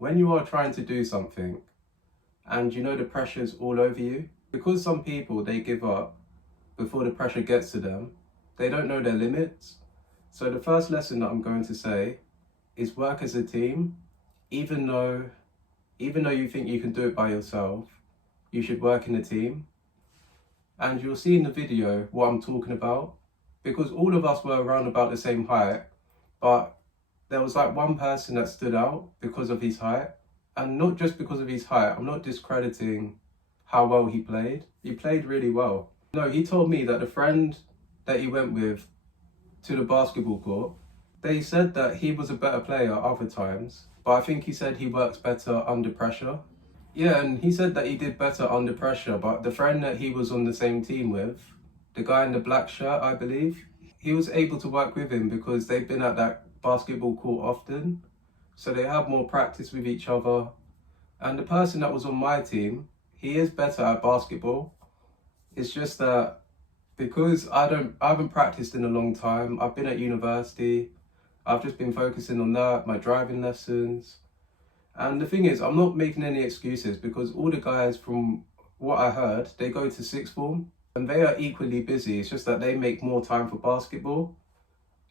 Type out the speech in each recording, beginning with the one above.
When you are trying to do something and you know the pressure's all over you, because some people, they give up before the pressure gets to them, they don't know their limits. So the first lesson that I'm going to say is work as a team. Even though you think you can do it by yourself, you should work in a team. And you'll see in the video what I'm talking about, because all of us were around about the same height, but there was like one person that stood out because of his height. And not just because of his height, I'm not discrediting how well he played. He played really well. No, he told me that the friend that he went with to the basketball court, they said that he was a better player other times, but I think he said he works better under pressure. Yeah, and he said that he did better under pressure, but the friend that he was on the same team with, the guy in the black shirt, I believe, he was able to work with him because they've been at that basketball court often. So they have more practice with each other. And the person that was on my team, he is better at basketball. It's just that because I haven't practiced in a long time. I've been at university. I've just been focusing on that, my driving lessons. And the thing is, I'm not making any excuses because all the guys, from what I heard, they go to sixth form and they are equally busy. It's just that they make more time for basketball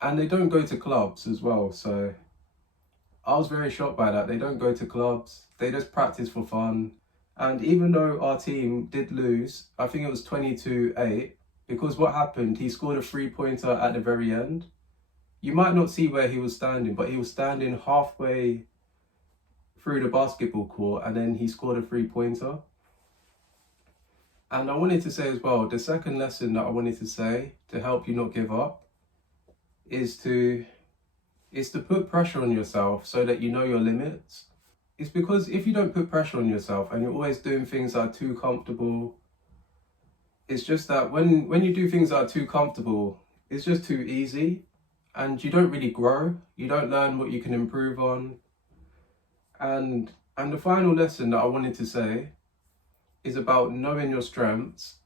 and they don't go to clubs as well. So I was very shocked by that. They don't go to clubs. They just practice for fun. And even though our team did lose, I think it was 22-8, because what happened, he scored a 3-pointer at the very end. You might not see where he was standing, but he was standing halfway through the basketball court and then he scored a 3-pointer. And I wanted to say as well, the second lesson that I wanted to say to help you not give up is to put pressure on yourself so that you know your limits. It's because if you don't put pressure on yourself and you're always doing things that are too comfortable, it's just that when you do things that are too comfortable, it's just too easy and you don't really grow. You don't learn what you can improve on. And the final lesson that I wanted to say is about knowing your strengths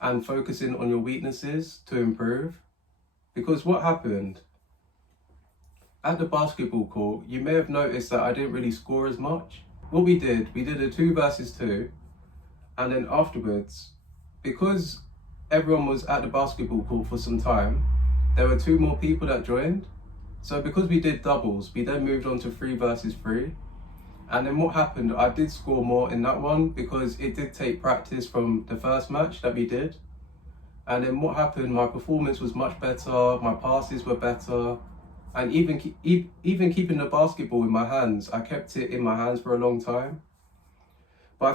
and focusing on your weaknesses to improve. Because what happened at the basketball court, you may have noticed that I didn't really score as much. What we did a 2 versus 2, and then afterwards, because everyone was at the basketball court for some time, there were 2 more people that joined. So because we did doubles, we then moved on to 3 versus 3. And then what happened, I did score more in that one because it did take practice from the first match that we did. And then what happened, my performance was much better, my passes were better, and even keeping the basketball in my hands, I kept it in my hands for a long time. But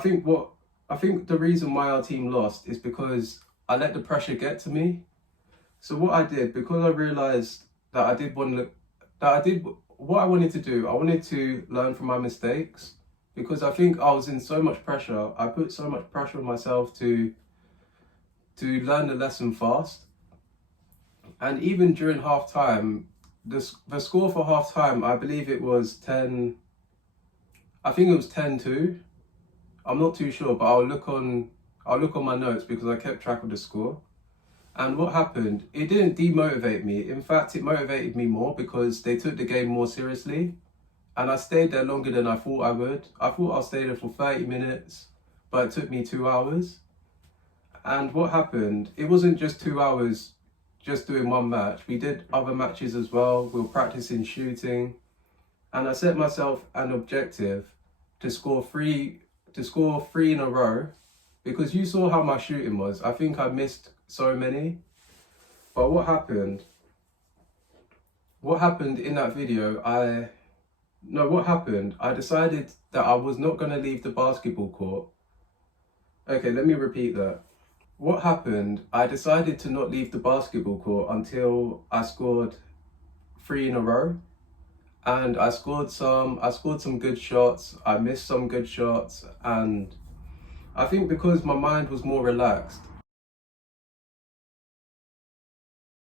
I think the reason why our team lost is because I let the pressure get to me. So what I did, because I realized that what I wanted to do, I wanted to learn from my mistakes, because I think I was in so much pressure. I put so much pressure on myself to learn the lesson fast. And even during half time, the score for half time, I believe it was 10, I think it was 10-2. I'm not too sure, but I'll look on my notes because I kept track of the score. And what happened, it didn't demotivate me. In fact, it motivated me more because they took the game more seriously. And I stayed there longer than I thought I would. I thought I'll stay there for 30 minutes, but it took me 2 hours. And what happened, it wasn't just 2 hours just doing one match. We did other matches as well. We were practicing shooting. And I set myself an objective to score three in a row, because you saw how my shooting was. I think I missed so many. But what happened in that video, I decided that I was not going to leave the basketball court. Okay, let me repeat that. What happened, I decided to not leave the basketball court until I scored 3 in a row. And I scored some good shots, I missed some good shots, and I think because my mind was more relaxed,